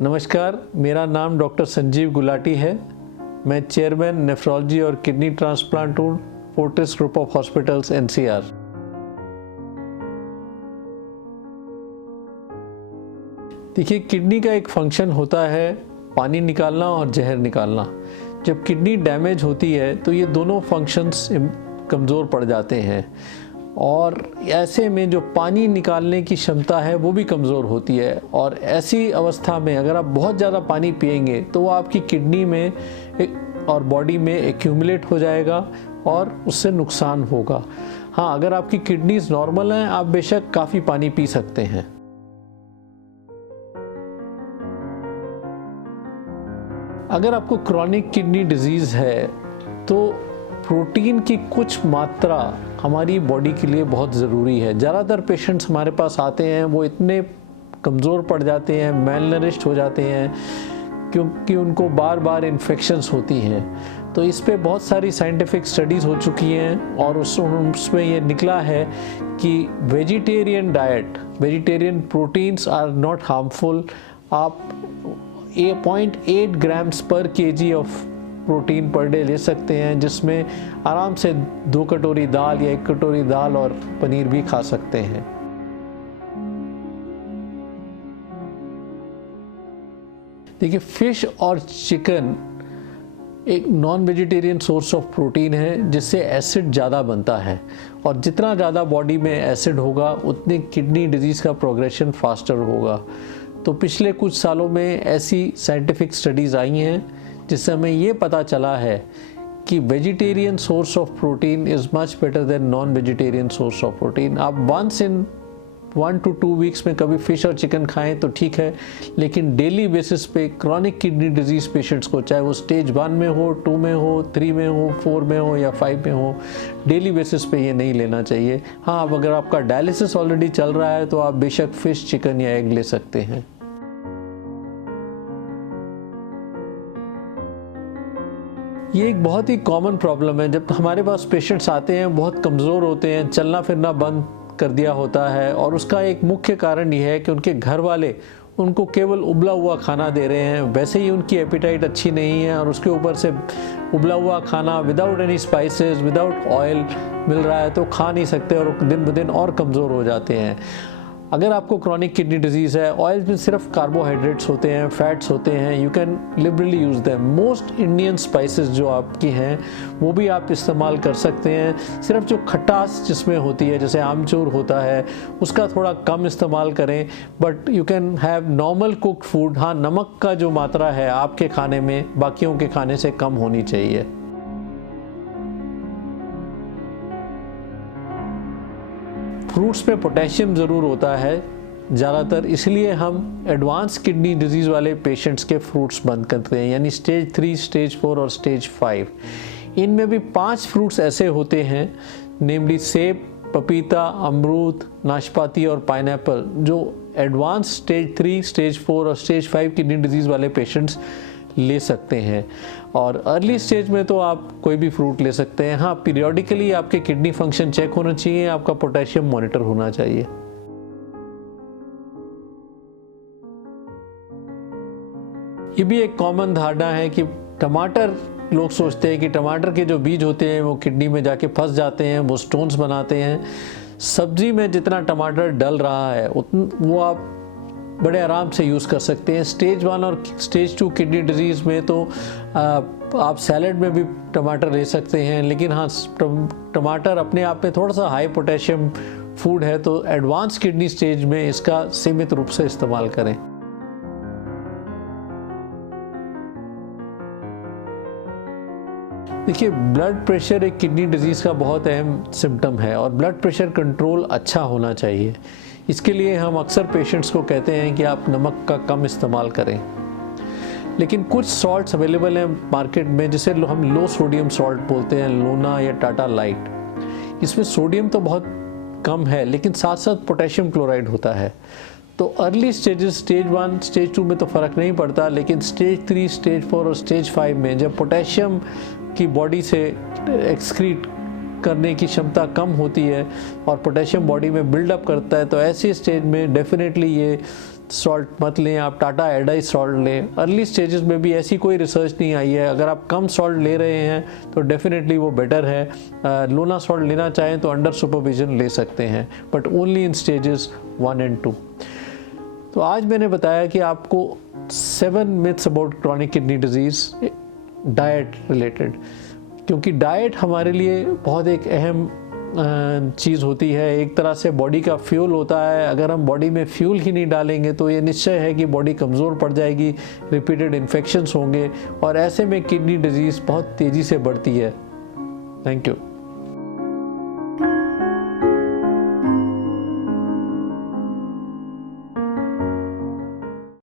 नमस्कार, मेरा नाम डॉक्टर संजीव गुलाटी है। मैं चेयरमैन नेफ्रोलॉजी और किडनी ट्रांसप्लांट हूँ, Fortis group of hospitals NCR। देखिए, किडनी का एक फंक्शन होता है पानी निकालना और जहर निकालना। जब किडनी डैमेज होती है तो ये दोनों फंक्शंस कमज़ोर पड़ जाते हैं और ऐसे में जो पानी निकालने की क्षमता है वो भी कमज़ोर होती है। और ऐसी अवस्था में अगर आप बहुत ज़्यादा पानी पिएंगे तो वो आपकी किडनी में और बॉडी में एक्यूमुलेट हो जाएगा और उससे नुकसान होगा। हाँ, अगर आपकी किडनीज नॉर्मल हैं, आप बेशक काफ़ी पानी पी सकते हैं। अगर आपको क्रॉनिक किडनी डिजीज़ है तो प्रोटीन की कुछ मात्रा हमारी बॉडी के लिए बहुत ज़रूरी है। ज़्यादातर पेशेंट्स हमारे पास आते हैं वो इतने कमज़ोर पड़ जाते हैं, मेलनरिश्ड हो जाते हैं क्योंकि उनको बार बार इन्फेक्शंस होती हैं। तो इस पे बहुत सारी साइंटिफिक स्टडीज़ हो चुकी हैं और उसमें ये निकला है कि vegetarian diet, vegetarian proteins are not harmful. आप 0.8 grams per KG of protein per day ले सकते हैं, जिसमें आराम से 2 कटोरी दाल या 1 कटोरी दाल और पनीर भी खा सकते हैं। देखिए, फिश और चिकन एक non vegetarian source of protein है जिससे एसिड ज़्यादा बनता है और जितना ज़्यादा बॉडी में एसिड होगा उतनी किडनी डिजीज़ का प्रोग्रेशन फास्टर होगा। तो पिछले कुछ सालों में ऐसी साइंटिफिक स्टडीज़ आई हैं जिससे हमें ये पता चला है कि vegetarian source of protein is much better than non vegetarian source of protein. आप वंस इन 1 to 2 वीक्स में कभी फ़िश और चिकन खाएं तो ठीक है, लेकिन डेली बेसिस पे क्रॉनिक किडनी डिजीज़ पेशेंट्स को, चाहे वो स्टेज 1 में हो, 2 में हो, 3 में हो, 4 में हो या 5 में हो, डेली बेसिस पे ये नहीं लेना चाहिए। हाँ, अब अगर आपका डायलिसिस ऑलरेडी चल रहा है तो आप बेशक फ़िश, चिकन या एग ले सकते हैं। ये एक बहुत ही कॉमन प्रॉब्लम है। जब हमारे पास पेशेंट्स आते हैं बहुत कमज़ोर होते हैं, चलना फिरना बंद कर दिया होता है और उसका एक मुख्य कारण ये है कि उनके घर वाले उनको केवल उबला हुआ खाना दे रहे हैं। वैसे ही उनकी एपिटाइट अच्छी नहीं है और उसके ऊपर से उबला हुआ खाना without any spices, without oil मिल रहा है तो खा नहीं सकते और दिन ब दिन और कमज़ोर हो जाते हैं। अगर आपको क्रॉनिक किडनी डिजीज़ है, ऑयल में सिर्फ कार्बोहाइड्रेट्स होते हैं, फैट्स होते हैं, you can liberally use them. Most Indian spices जो आपकी हैं वो भी आप इस्तेमाल कर सकते हैं। सिर्फ जो खटास जिसमें होती है, जैसे आमचूर होता है, उसका थोड़ा कम इस्तेमाल करें, but you can have normal cooked food. हाँ, नमक का जो मात्रा है आपके खाने में बाकियों के खाने से कम होनी चाहिए। फ्रूट्स में पोटेशियम ज़रूर होता है ज़्यादातर, इसलिए हम एडवांस किडनी डिजीज़ वाले पेशेंट्स के फ्रूट्स बंद करते हैं, यानी स्टेज 3, स्टेज 4 और स्टेज 5। इनमें भी 5 फ्रूट्स ऐसे होते हैं, नेमली सेब, पपीता, अमरूद, नाशपाती और पाइनएप्पल, जो एडवांस स्टेज 3, स्टेज 4 और स्टेज 5 किडनी डिजीज़ वाले पेशेंट्स ले सकते हैं। और अर्ली स्टेज में तो आप कोई भी फ्रूट ले सकते हैं। हाँ, पीरियोडिकली आपके किडनी फंक्शन चेक होना चाहिए, आपका पोटेशियम मॉनिटर होना चाहिए। ये भी एक कॉमन धारणा है कि टमाटर, लोग सोचते हैं कि टमाटर के जो बीज होते हैं वो किडनी में जाके फंस जाते हैं, वो स्टोन्स बनाते हैं। सब्जी में जितना टमाटर डल रहा है वो आप बड़े आराम से यूज़ कर सकते हैं। स्टेज 1 और स्टेज 2 किडनी डिजीज़ में तो आप सैलड में भी टमाटर ले सकते हैं, लेकिन हाँ, टमाटर अपने आप में थोड़ा सा हाई पोटेशियम फूड है, तो एडवांस किडनी स्टेज में इसका सीमित रूप से इस्तेमाल करें। देखिए, ब्लड प्रेशर एक किडनी डिजीज़ का बहुत अहम सिम्टम है और ब्लड प्रेशर कंट्रोल अच्छा होना चाहिए। इसके लिए हम अक्सर पेशेंट्स को कहते हैं कि आप नमक का कम इस्तेमाल करें, लेकिन कुछ सॉल्ट्स अवेलेबल हैं मार्केट में जिसे हम लो सोडियम सॉल्ट बोलते हैं, लोना या टाटा लाइट। इसमें सोडियम तो बहुत कम है लेकिन साथ साथ पोटेशियम क्लोराइड होता है। तो अर्ली स्टेजेस, स्टेज 1, स्टेज 2 में तो फ़र्क नहीं पड़ता, लेकिन स्टेज 3, स्टेज 4 और स्टेज 5 में जब पोटेशियम की बॉडी से एक्सक्रीट करने की क्षमता कम होती है और पोटेशियम बॉडी में बिल्डअप करता है, तो ऐसी स्टेज में डेफिनेटली ये सॉल्ट मत लें, आप टाटा आयोडाइज सॉल्ट लें। अर्ली स्टेजेस में भी ऐसी कोई रिसर्च नहीं आई है। अगर आप कम सॉल्ट ले रहे हैं तो डेफिनेटली वो बेटर है। लोना सॉल्ट लेना चाहें तो अंडर सुपरविजन ले सकते हैं, but only in stages 1 and 2। तो आज मैंने बताया कि आपको 7 myths about chronic kidney disease diet related, क्योंकि डाइट हमारे लिए बहुत एक अहम चीज़ होती है, एक तरह से बॉडी का फ्यूल होता है। अगर हम बॉडी में फ्यूल ही नहीं डालेंगे तो ये निश्चय है कि बॉडी कमज़ोर पड़ जाएगी, रिपीटेड इन्फेक्शंस होंगे और ऐसे में किडनी डिजीज़ बहुत तेज़ी से बढ़ती है। Thank you.